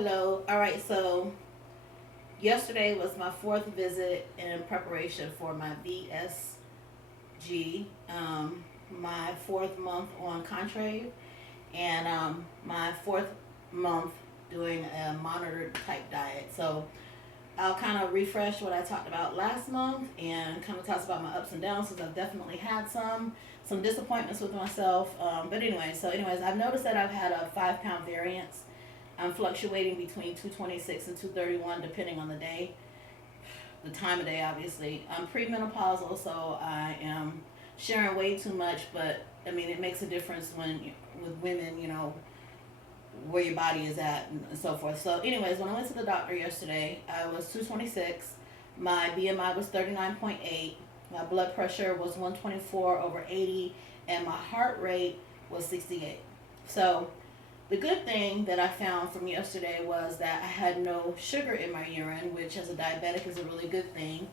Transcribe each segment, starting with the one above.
Hello. All right, so yesterday was my fourth visit in preparation for my VSG, my fourth month on Contrave, and my fourth month doing a monitored type diet. So I'll kind of refresh what I talked about last month and kind of talk about my ups and downs because I've definitely had some disappointments with myself. But anyway, I've noticed that I've had a 5 pound variance. I'm fluctuating between 226 and 231 depending on the day, the time of day, obviously. I'm premenopausal, so I am sharing way too much, but I mean, it makes a difference with women, where your body is at and so forth. So, anyways, when I went to the doctor yesterday, I was 226. My BMI was 39.8. My blood pressure was 124 over 80, and my heart rate was 68. So, the good thing that I found from yesterday was that I had no sugar in my urine, which as a diabetic is a really good thing.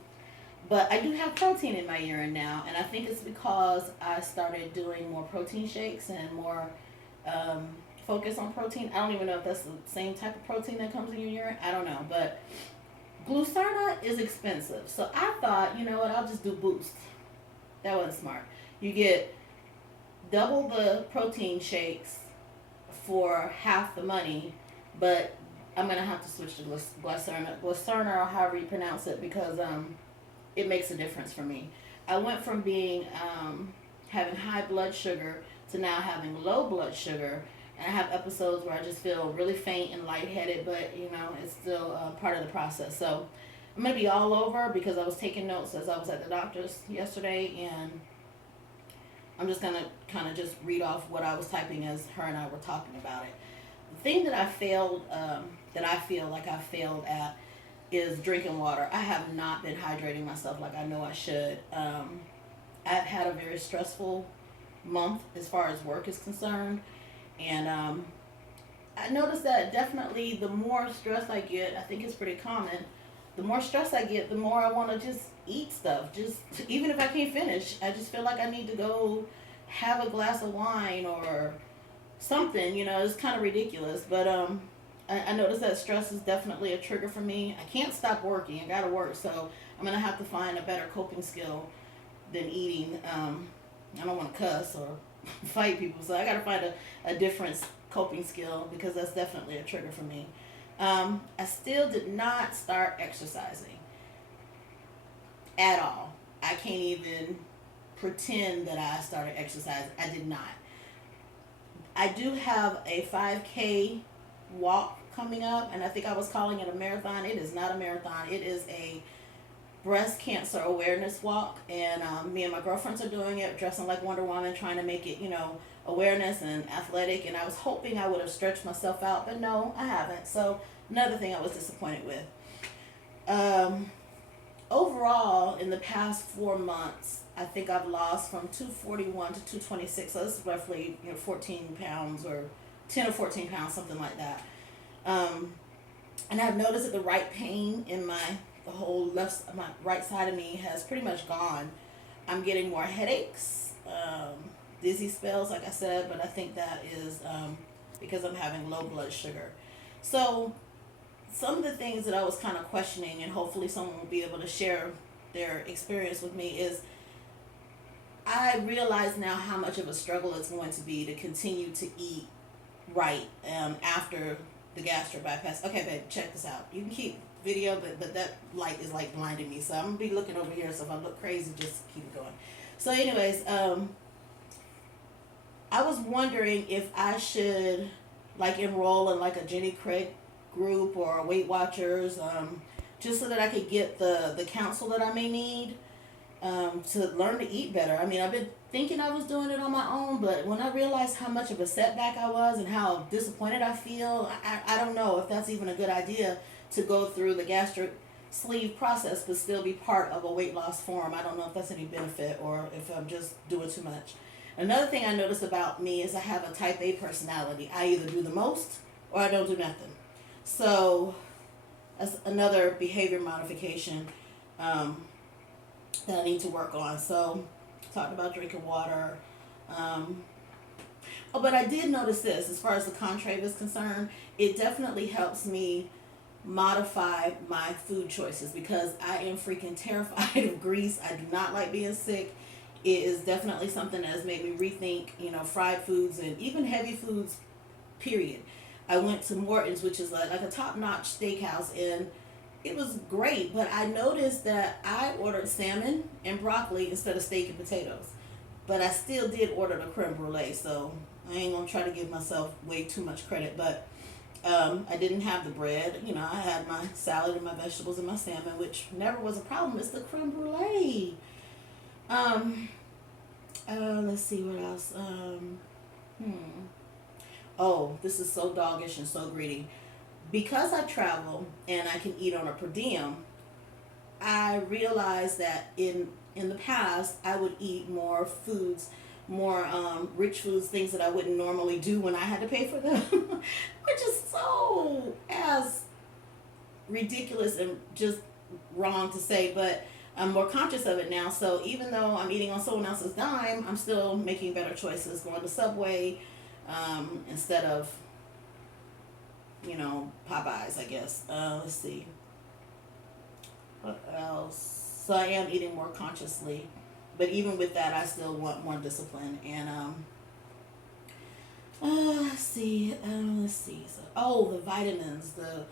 But I do have protein in my urine now, and I think it's because I started doing more protein shakes and more um, focus on protein. I don't even know if that's the same type of protein that comes in your urine. I don't know, but Glucerna is expensive, so I thought, you know what, I'll just do Boost. That wasn't smart. You get double the protein shakes for half the money, but I'm gonna have to switch to Glucerna, or however you pronounce it, because it makes a difference for me. I went from being having high blood sugar to now having low blood sugar, and I have episodes where I just feel really faint and lightheaded, but it's still part of the process. So I'm gonna be all over because I was taking notes as I was at the doctor's yesterday, and I'm just gonna kind of just read off what I was typing as her and I were talking about it. The thing that that I feel like I failed at is drinking water. I have not been hydrating myself like I know I should. I've had a very stressful month as far as work is concerned, and I noticed that definitely the more stress I get, I think it's pretty common. The more stress I get, the more I want to just eat stuff. Just even if I can't finish, I just feel like I need to go have a glass of wine or something. It's kind of ridiculous, but I noticed that stress is definitely a trigger for me. I can't stop working. I gotta work, so I'm gonna have to find a better coping skill than eating. I don't want to cuss or fight people, so I gotta find a different coping skill because that's definitely a trigger for me. I still did not start exercising at all. I can't even pretend that I started exercising. I did not. I do have a 5K walk coming up, and I think I was calling it a marathon. It is not a marathon. It is a breast cancer awareness walk, and me and my girlfriends are doing it, dressing like Wonder Woman, trying to make it, awareness and athletic. And I was hoping I would have stretched myself out, but no, I haven't. So another thing I was disappointed with. Overall, in the past 4 months, I think I've lost from 241 to 226. So that's roughly 14 pounds or 10 or 14 pounds, something like that. And I've noticed that the right pain in the whole my right side of me has pretty much gone. I'm getting more headaches, dizzy spells, like I said, but I think that is because I'm having low blood sugar. So some of the things that I was kind of questioning, and hopefully someone will be able to share their experience with me, is I realize now how much of a struggle it's going to be to continue to eat right after the gastric bypass. Okay, babe, check this out. You can keep video, but that light is like blinding me, so I'm gonna be looking over here. So if I look crazy, just keep it going. So, anyways, I was wondering if I should like enroll in like a Jenny Craig group or Weight Watchers, just so that I could get the counsel that I may need to learn to eat better. I mean, I've been thinking I was doing it on my own, but when I realized how much of a setback I was and how disappointed I feel, I don't know if that's even a good idea to go through the gastric sleeve process but still be part of a weight loss forum. I don't know if that's any benefit or if I'm just doing too much. Another thing I noticed about me is I have a type A personality. I either do the most or I don't do nothing. So that's another behavior modification that I need to work on. So talked about drinking water. Oh, but I did notice this as far as the contrave is concerned. It definitely helps me modify my food choices because I am freaking terrified of grease. I do not like being sick. It is definitely something that has made me rethink, fried foods and even heavy foods, period. I went to Morton's, which is like a top notch steakhouse, and it was great, but I noticed that I ordered salmon and broccoli instead of steak and potatoes. But I still did order the creme brulee, so I ain't gonna try to give myself way too much credit. But I didn't have the bread. I had my salad and my vegetables and my salmon, which never was a problem. It's the creme brulee. Um, let's see what else. Oh, this is so doggish and so greedy. Because I travel and I can eat on a per diem, I realized that in the past I would eat more foods, more rich foods, things that I wouldn't normally do when I had to pay for them, which is so as ridiculous and just wrong to say, but I'm more conscious of it now. So even though I'm eating on someone else's dime, I'm still making better choices, going to Subway instead of Popeyes, I guess. Let's see. What else? So I am eating more consciously, but even with that, I still want more discipline. And let's see. So, the vitamins. The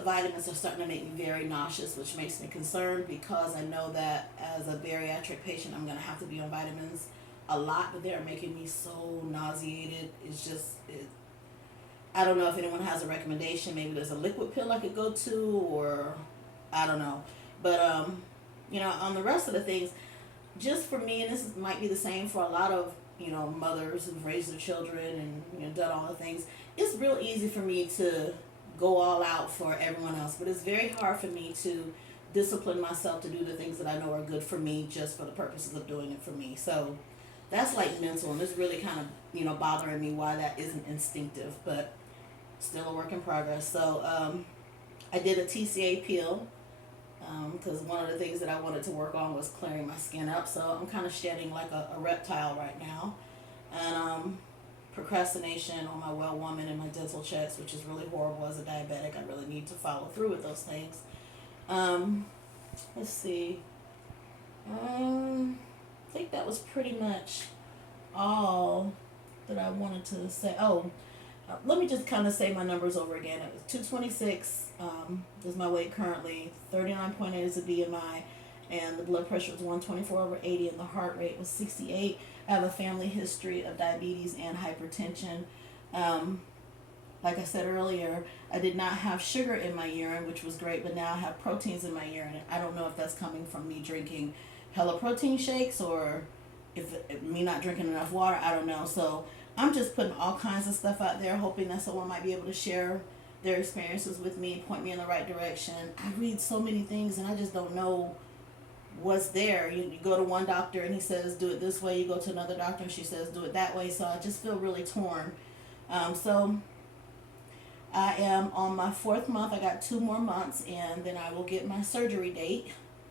vitamins are starting to make me very nauseous, which makes me concerned because I know that as a bariatric patient, I'm gonna have to be on vitamins a lot, but they're making me so nauseated. I don't know if anyone has a recommendation. Maybe there's a liquid pill I could go to, or I don't know. But on the rest of the things, just for me, and might be the same for a lot of mothers who've raised their children and done all the things. It's real easy for me to go all out for everyone else, but it's very hard for me to discipline myself to do the things that I know are good for me, just for the purposes of doing it for me. So that's like mental, and it's really kind of bothering me why that isn't instinctive, but still a work in progress. So I did a TCA peel because one of the things that I wanted to work on was clearing my skin up. So I'm kind of shedding like a reptile right now, and procrastination on my well woman and my dental checks, which is really horrible as a diabetic. I really need to follow through with those things. Let's see. I think that was pretty much all that I wanted to say. Let me just kind of say my numbers over again. It was 226 is my weight currently, 39.8 is a BMI, and the blood pressure was 124/80, and the heart rate was 68. I have a family history of diabetes and hypertension. Like I said earlier, I did not have sugar in my urine, which was great, but now I have proteins in my urine. I don't know if that's coming from me drinking hella protein shakes or if me not drinking enough water. I don't know. So I'm just putting all kinds of stuff out there, hoping that someone might be able to share their experiences with me, point me in the right direction. I read so many things and I just don't know what's there. You go to one doctor and he says do it this way. You go to another doctor and she says do it that way. So I just feel really torn. So I am on my 4th month. I got 2 more months and then I will get my surgery date,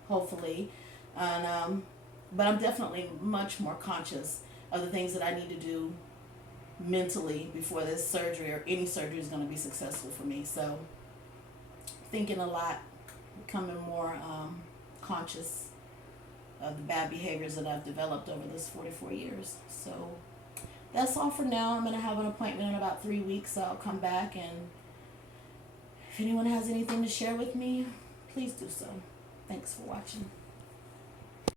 hopefully. And but I'm definitely much more conscious of the things that I need to do mentally before this surgery or any surgery is going to be successful for me. So thinking a lot, becoming more conscious of the bad behaviors that I've developed over this 44 years. So that's all for now. I'm going to have an appointment in about 3 weeks. So I'll come back, and if anyone has anything to share with me, please do so. Thanks for watching.